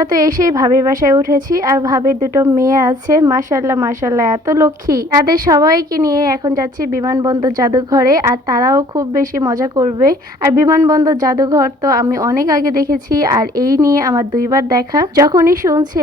আমরা তো এসেই ভাবির বাসায় উঠেছি আর ভাবির দুটো মেয়ে আছে, মাশাআল্লাহ মাশাআল্লাহ এত লক্ষ্মী। তাদের সবাইকে নিয়ে এখন যাচ্ছি বিমানবন্দর জাদুঘরে, আর তারাও খুব বেশি মজা করবে। আর বিমানবন্দর জাদুঘর তো আমি অনেক আগে দেখেছি, আর এই নিয়ে আমার দুইবার দেখা। যখনই শুনছে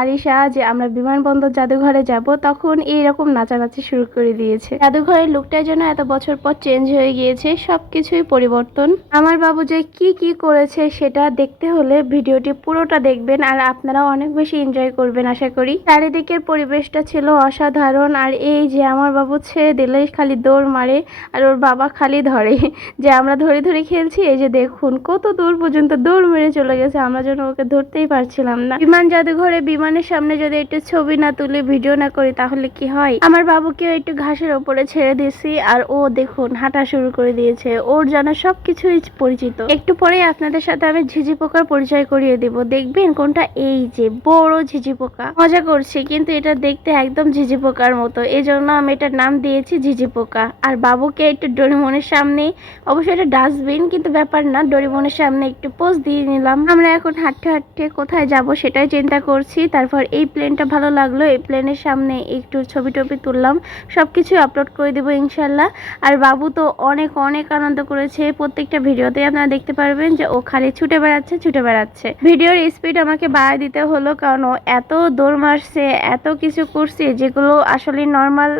আরিশা যে আমরা বিমানবন্দর জাদুঘরে যাব, তখন এইরকম নাচানাচি শুরু করে দিয়েছে। জাদুঘরের লুকটা যেন এত বছর পর চেঞ্জ হয়ে গিয়েছে, সবকিছুই পরিবর্তন। আমার বাবু যে কি কি করেছে সেটা দেখতে হলে ভিডিওটি পুরোটা দেখবেন, আর আপনারাও অনেক বেশি এনজয় করবেন আশা করি। চারিদিকের পরিবেশটা ছিল অসাধারণ। আর এই যে আমার বাবু ছেড়ে দিলেই খালি দৌড় মারে, আর ওর বাবা খালি ধরে, যে আমরা ধরে ধরে খেলছি। এই যে দেখুন কত দূর পর্যন্ত দৌড় মেরে চলে গেছে, আমরা যেন ওকে ধরতেই পারছিলাম না। বিমান জাদুঘরে বিমানের সামনে যদি একটু ছবি না তুলে ভিডিও না করি তাহলে কি হয়। আমার বাবুকে একটু ঘাসের ওপরে ছেড়ে দিয়েছি, আর ও দেখুন হাঁটা শুরু করে দিয়েছে। ওর যেন সবকিছুই পরিচিত। একটু পরে আপনাদের সাথে আমি ঝিঝি পোকার পরিচয় করিয়ে দিব, দেখবেন কোনটা। এই যে বড় ঝিঝি পোকা, মজা করছি কিন্তু এটা দেখতে একদম ঝিঝি পোকার মতো, এই জন্য আমি এটার নাম দিয়েছি ঝিঝি পোকা। আর বাবুকে একটু ডোরেমনের সামনে, অবশ্যই এটা ডাস্টবিন কিন্তু ব্যাপার না, ডোরেমনের সামনে একটু পোজ দিয়ে নিলাম। আমরা এখন হাঁটতে হাঁটতে কোথায় যাব সেটাই চিন্তা করছি। তারপর এই প্লেনটা ভালো লাগলো, এই প্লেনের সামনে একটু ছবি টবি তুললাম, সবকিছু আপলোড করে দিব ইনশাল্লাহ। আর বাবু তো অনেক অনেক আনন্দ করেছে, প্রত্যেকটা ভিডিওতে আপনারা দেখতে পারবেন যে ও খালি ছুটে বেড়াচ্ছে। ভিডিওর স্পিড আমাকে বাড়ায় দিতে হলো, কারণ ও এত দৌড় মারছে, এত কিছু করছে যেগুলো আসলে নর্মাল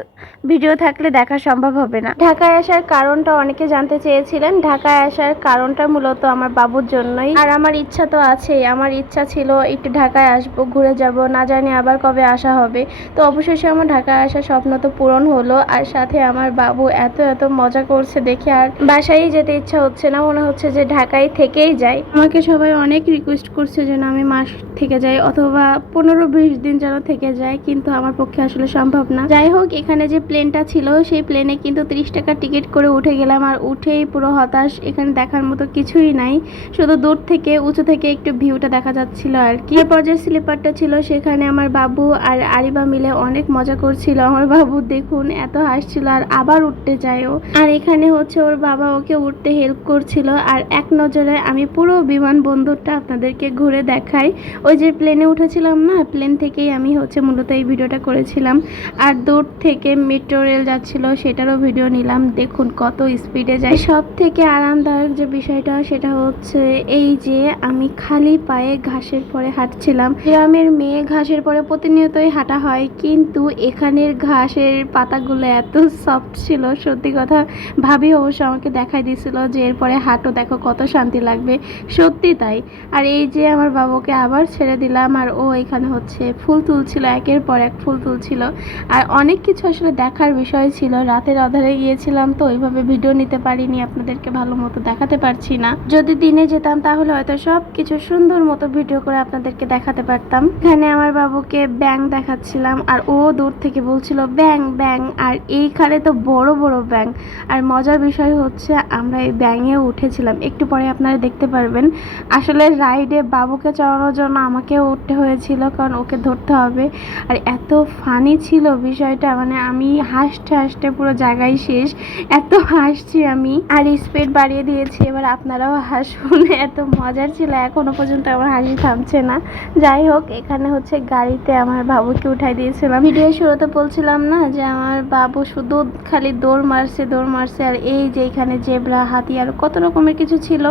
ভিডিও থাকলে দেখা সম্ভব হবে না। ঢাকায় আসার কারণটা অনেকে জানতে চেয়েছিলেন। ঢাকায় আসার কারণটা মূলত আমার বাবুর জন্যই, আর আমার ইচ্ছা তো আছেই। আমার ইচ্ছা ছিল একটু ঢাকায় আসবো, ঘুরে যাব, না জানি আবার কবে আসা হবে। তো অবশেষে আমার ঢাকায় আসার স্বপ্ন তো পূরণ হলো, আর সাথে আমার বাবু এত এত মজা করছে দেখে আর বাসায় যেতে ইচ্ছা হচ্ছে না, মনে হচ্ছে যে ঢাকায় থেকেই যাই। আমাকে সবাই অনেক রিকোয়েস্ট করছে যেন আমি মাস থেকে যাই, অথবা 15-20 দিন যেন থেকে যায়, কিন্তু আমার পক্ষে আসলে সম্ভব না। যাই হোক, এখানে যে প্লেনটা ছিল সেই প্লেনে কিন্তু 30 টাকা টিকিট করে উঠে গেলাম, আর উঠেই পুরো হতাশ। এখানে দেখার মতো কিছুই নাই, শুধু দূর থেকে উঁচু থেকে একটু ভিউটা দেখা যাচ্ছিল আর কি। এরপর যে স্লিপারটা ছিল সেখানে আমার বাবু আর আরিবা মিলে অনেক মজা করছিল। আমার বাবু দেখুন এত হাসছিল, আর আবার উঠতে চায়ও। আর এখানে হচ্ছে ওর বাবা ওকে উঠতে হেল্প করছিল। আর এক নজরে আমি পুরো বিমানবন্দরটা আপনাদেরকে ঘুরে দেখাই। ওই যে প্লেনে উঠেছিলাম না, প্লেন থেকেই আমি হচ্ছে মূলত এই ভিডিওটা করেছিলাম। আর দূর থেকে মেট্রো রেল যাচ্ছিল সেটারও ভিডিও নিলাম, দেখুন কত স্পিডে যায়। সব থেকে আরামদায়ক যে বিষয়টা সেটা হচ্ছে এই যে আমি খালি পায়ে ঘাসের পরে হাঁটছিলাম। গ্রামের মেয়ে ঘাসের পরে প্রতিনিয়তই হাঁটা হয়, কিন্তু এখানের ঘাসের পাতাগুলো এত সফট ছিল, সত্যি কথা। ভাবি অবশ্য আমাকে দেখাই দিছিল যে এরপরে হাঁটো, দেখো কত শান্তি লাগবে, সত্যি তাই। আর এই যে আমার বাবুকে আবার ছেড়ে দিলাম, আর ও এখানে হচ্ছে ফুল তুলছিল, একের পর এক ফুল তুলছিল। আর অনেক কিছু আসলে দেখার বিষয় ছিল, রাতের আধারে গিয়েছিলাম তো ওইভাবে ভিডিও নিতে পারিনি, আপনাদেরকে ভালো মতো দেখাতে পারছি না। যদি দিনে যেতাম তাহলে হয়তো সব কিছু সুন্দর মতো ভিডিও করে আপনাদেরকে দেখাতে পারতাম। এখানে আমার বাবুকে ব্যাঙ দেখাচ্ছিলাম, আর ও দূর থেকে বলছিল ব্যাঙ ব্যাঙ, আর এইখানে তো বড় বড় ব্যাঙ। আর মজার বিষয় হচ্ছে আমরা এই ব্যাঙেও উঠেছিলাম, একটু পরে আপনারা দেখতে পারবেন। আসলে রাইডে বাবুকে চড়ানোর জন্য আমাকেও উঠতে হয়েছিল, কারণ ওকে ধরতে হবে। আর এত ফানি ছিল বিষয়টা, মানে আমি হাসতে হাসতে পুরো জায়গায় শেষ, এত হাসছি আমি। আর স্পিড বাড়িয়ে দিয়েছি, এবার আপনারাও হাসুন, এত মজার ছিল, এখনো পর্যন্ত আমার হাসি থামছে না। যাই হোক, এখানে হচ্ছে গাড়িতে আমার বাবুকে উঠাই দিয়েছিলাম। ভিডিও শুরুতে বলছিলাম না যে আমার বাবু শুধু খালি দৌড় মারছে। আর এই যে এখানে জেব্রা, হাতি, আর কত রকমের কিছু ছিল।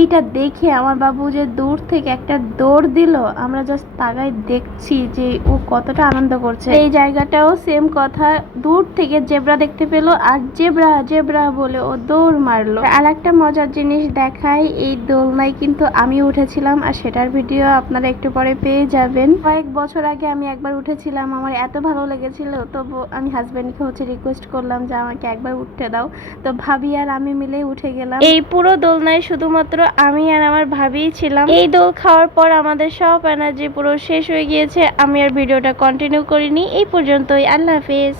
এইটা দেখে আমার বাবু যে দূর থেকে একটা দৌড় দিল, আমরা জাস্ট তাকাই দেখছি যে ও কতটা আনন্দ করছে। এই জায়গাটাও সেম কথা, দূর থেকে জেব্রা দেখতে পেলো, আর জেব্রা জেব্রা বলে ও দৌড় মারলো। আর একটা মজার জিনিস দেখাই, এই দোলনায় কিন্তু আমি উঠেছিলাম, আর সেটার ভিডিও আপনারা একটু পরে পেয়ে যাবেন। কয়েক বছর আগে আমি একবার উঠেছিলাম, আমার এত ভালো লেগেছিল, তো আমি হাজবেন্ডকে হচ্ছে রিকোয়েস্ট করলাম যে আমাকে একবার উঠতে দাও। তো ভাবি আর আমি মিলে উঠে গেলাম। এই পুরো দোলনায় শুধুমাত্র আমি আর আমার ভাবিই ছিলাম। এই দোল খাওয়ার পর আমাদের সব এনার্জি পুরো শেষ হয়ে গিয়েছে, আমি আর ভিডিওটা কন্টিনিউ করিনি। এই পর্যন্তই, আল্লাহ হাফেজ।